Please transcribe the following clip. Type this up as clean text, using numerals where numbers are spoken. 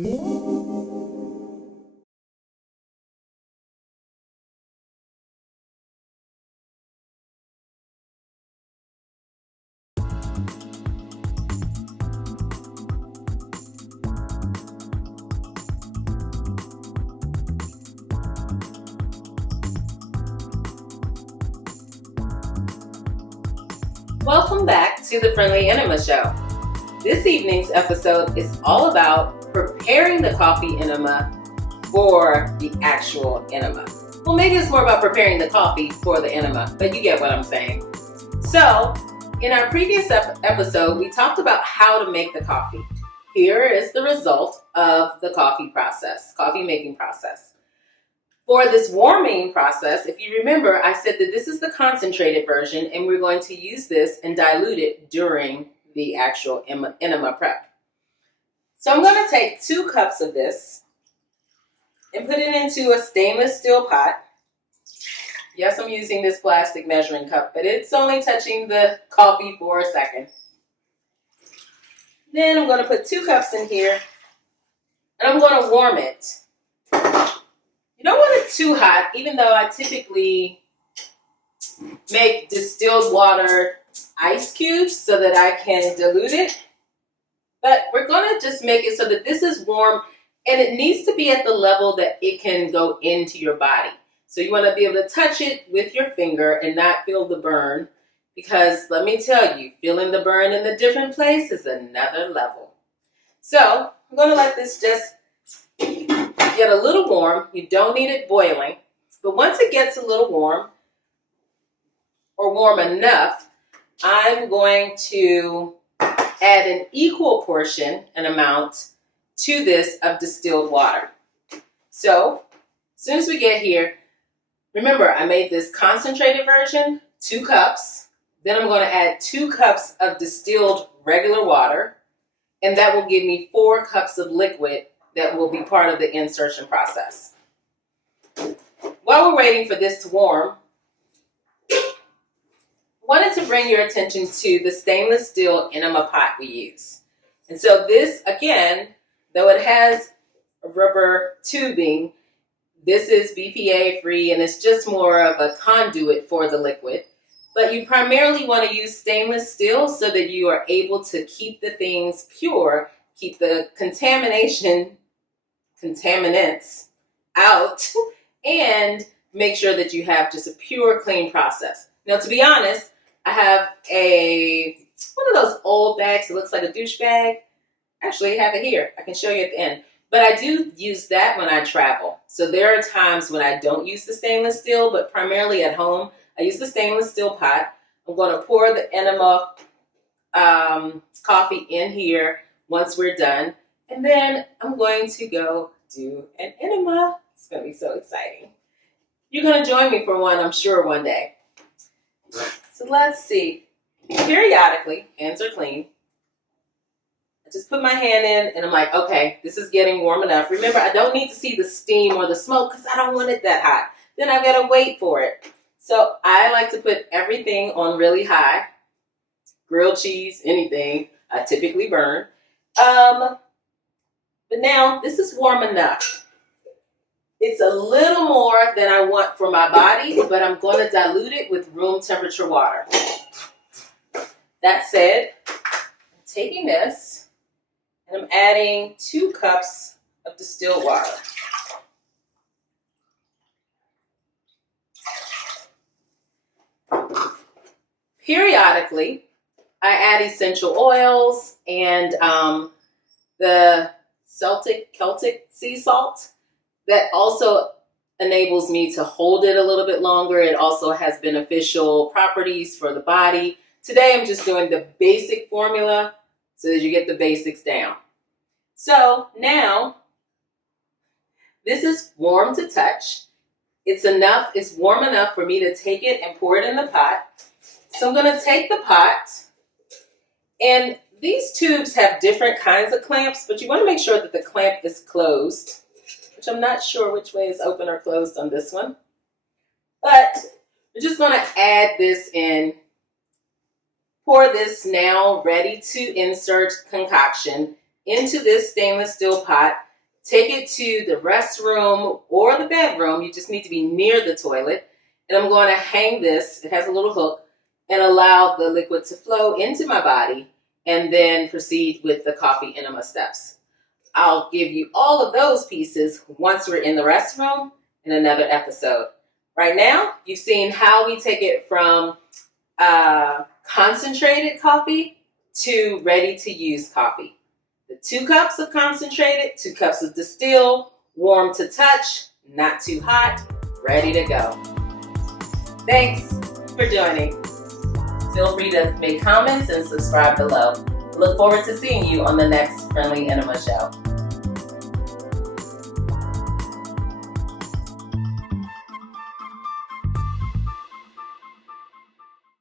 Welcome back to the Friendly Enema Show. This evening's episode is all about preparing the coffee enema for the actual enema. Well, maybe it's more about preparing the coffee for the enema, but you get what I'm saying. So, in our previous episode, we talked about how to make the coffee. Here is the result of the coffee making process. For this warming process, if you remember, I said that this is the concentrated version and we're going to use this and dilute it during the actual enema prep. So I'm going to take 2 cups of this and put it into a stainless steel pot. Yes, I'm using this plastic measuring cup, but it's only touching the coffee for a second. Then I'm going to put 2 cups in here and I'm going to warm it. You don't want it too hot, even though I typically make distilled water ice cubes so that I can dilute it. But we're going to just make it so that this is warm and it needs to be at the level that it can go into your body. So you want to be able to touch it with your finger and not feel the burn, because let me tell you, feeling the burn in the different place is another level. So I'm going to let this just get a little warm. You don't need it boiling, but once it gets a little warm or warm enough, I'm going to add an equal portion, an amount to this of distilled water. So as soon as we get here, remember I made this concentrated version, 2 cups. Then I'm going to add 2 cups of distilled regular water, and that will give me 4 cups of liquid that will be part of the insertion process. While we're waiting for this to warm, I wanted to bring your attention to the stainless steel enema pot we use. And so this, again, though it has rubber tubing, this is BPA free and it's just more of a conduit for the liquid. But you primarily want to use stainless steel so that you are able to keep the things pure, keep the contaminants out, and make sure that you have just a pure, clean process. Now, to be honest, I have one of those old bags that looks like a douche bag. Actually, I have it here. I can show you at the end. But I do use that when I travel. So there are times when I don't use the stainless steel, but primarily at home, I use the stainless steel pot. I'm going to pour the enema coffee in here once we're done. And then I'm going to go do an enema. It's going to be so exciting. You're going to join me for one, I'm sure, one day. So let's see. Periodically, hands are clean. I just put my hand in and I'm like, okay, this is getting warm enough. Remember, I don't need to see the steam or the smoke because I don't want it that hot. Then I've got to wait for it. So I like to put everything on really high. Grilled cheese, anything, I typically burn. But now this is warm enough. It's a little more than I want for my body, but I'm going to dilute it with room temperature water. That said, I'm taking this and I'm adding 2 cups of distilled water. Periodically, I add essential oils and the Celtic sea salt. That also enables me to hold it a little bit longer. It also has beneficial properties for the body. Today I'm just doing the basic formula so that you get the basics down. So now this is warm to touch. It's warm enough for me to take it and pour it in the pot. So I'm going to take the pot, and these tubes have different kinds of clamps, but you want to make sure that the clamp is closed, which I'm not sure which way is open or closed on this one. But we're just going to add this in, pour this now ready to insert concoction into this stainless steel pot. take it to the restroom or the bedroom. You just need to be near the toilet. And I'm going to hang this, it has a little hook, and allow the liquid to flow into my body and then proceed with the coffee enema steps. I'll give you all of those pieces once we're in the restroom in another episode. Right now, you've seen how we take it from concentrated coffee to ready-to-use coffee. The 2 cups of concentrated, 2 cups of distilled, warm to touch, not too hot, ready to go. Thanks for joining. Feel free to make comments and subscribe below. Look forward to seeing you on the next Friendly Enema show.